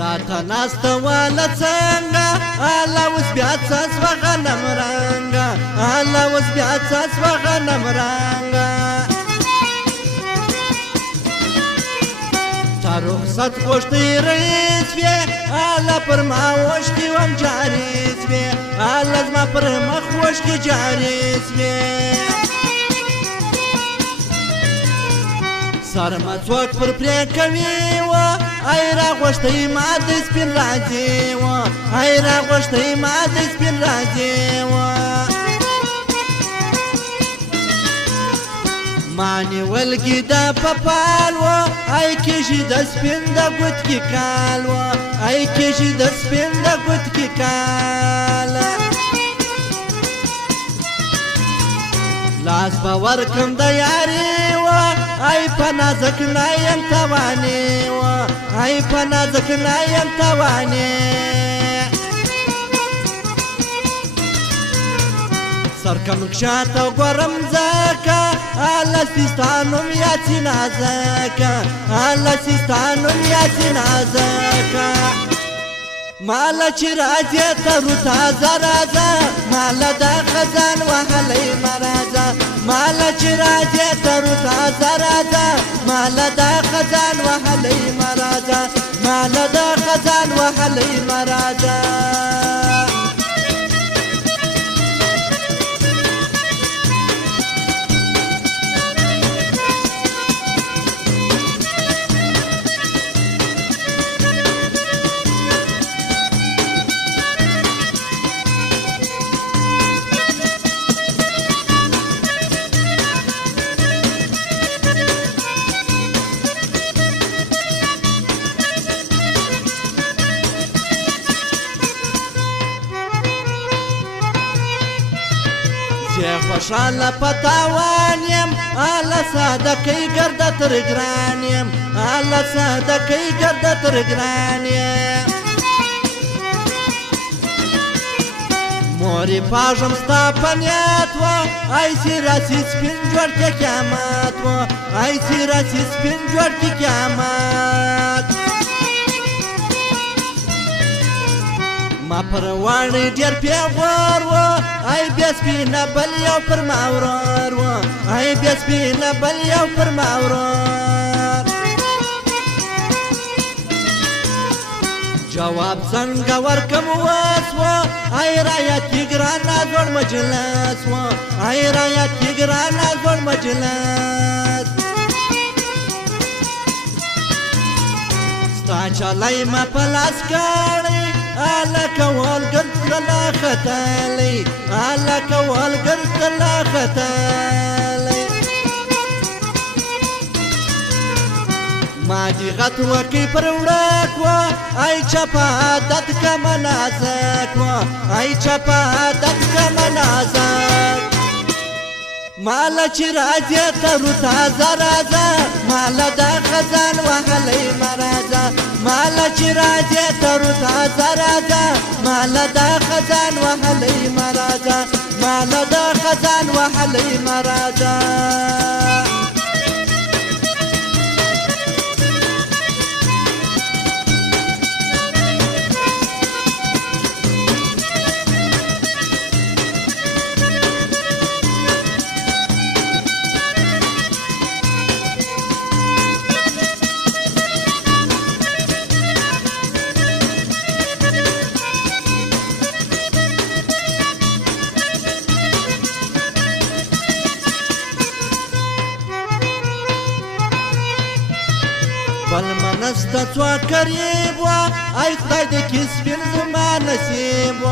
راته ناسته واله څنګه الله اوس بیا څه سوه غنم رنګه الله اوس بیا څه سوه غنم رنګه تا رخصت غوښتی رئیس وې الله پر ما اوښکې وم جاري سوې الله زما پر مخ اوښکې جاري سوې سر ما څوک پر پرې کوي و ای راغوښتی ما د سپین راځي و ای راغوښتی ما د سپین راځي و ما نیول ګیده په پال و ای کېږي د سپین د ګوتکي کال و ای کېږي د سپین د ګوتکي کال لاس به ورکم د یاري و ای په نازک نه یم توانې و ای په نازک نه یم توانې سر کم کښاته ګورم ځکه الله سي ستا نوم یاسي نازکه الله سي ستا نوم یاسي نازکه ماله چې راځې ترو تازه راځه ماله دا خزان وهلی مه راځه ماله چې راځې ترو تازه راځه ماله دا خزان وهلی مه راځه ماله دا خزان وهلی مه راځه زه خوشحاله په تاوان یم الله صدقې ګرده تر ګران یم الله صدقې ګرده تر ګران یم مورې پاژم ستا په نیت و ای چې راسي سپین جوړ کې قیامت و ای چې راسي سپین جوړ کې قیامت ما پر واڼې ډېر پیغور و ای بیا سپینه بل یو پر ما ورور و ای بیا سپینه بل یو پر ما ورور جواب څنګه ورکم وس و ای رایت کې ګرانه زوړ مجلس و ای رایت کې ګرانه زوړ مجلس ستا چلی ما په لاس کړی الله کول ګرد کلا ختلی الله کول ګرد کلا ختلی ما دی غت وکی پر وړک و ای چپا دت کا منازک و ای چپا دت کا منازک مالا چې راځې ترو تازه راځه مالا دا خزان وهلی مه راځه مالا چې راځې ترو تازه راځه مالا دا خزان وهلی مه راځه مالا دا خزان وهلی مه راځه بل منسته څوک قریب و ای خدای دې کې سپین زما نصیب و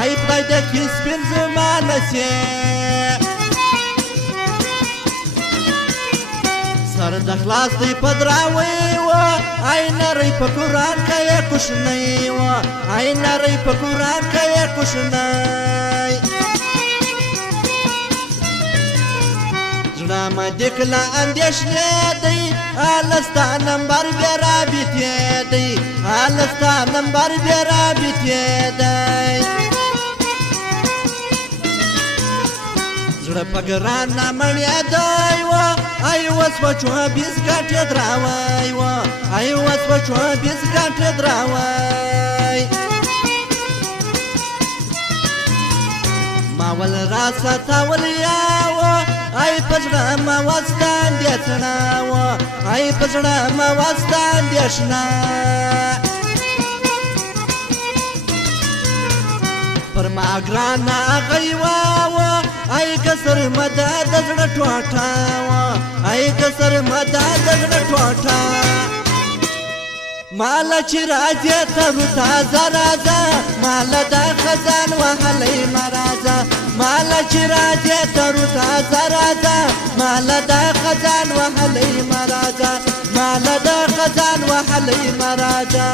ای خدای دې کې سپین زما نصیب سر د خلاص دی په دراوی و ای نری په قرآن کې یې کوشنی و ای نری په قرآن کې یې کوشنی زړه مې دکله اندېښنې دی الله ستا نمبر بیا رابطې دی الله ستا نمبر بیا رابطې دی زړه په ګرانه مړیا دی وه ای اوس به 24 ګټې دراوی وه ای اوس به 24 ګټې دراوی ما ول راسه تاولیا وه ای په زړه مه وسته اندېښنه وه ای په زړه مه وسته اندېښنه پر ما ګرانه هغه یوه وه ای کسر مده د زړه ټوټه وه ای کسر مده د زړه ټوټه ماله چې راځې ترو تازه راځه ماله دا خزان وهلی مه راځه ماله چې راځې ترو تازه راځه ماله دا خزان وهلی مه راځه ماله دا خزان وهلی مه راځه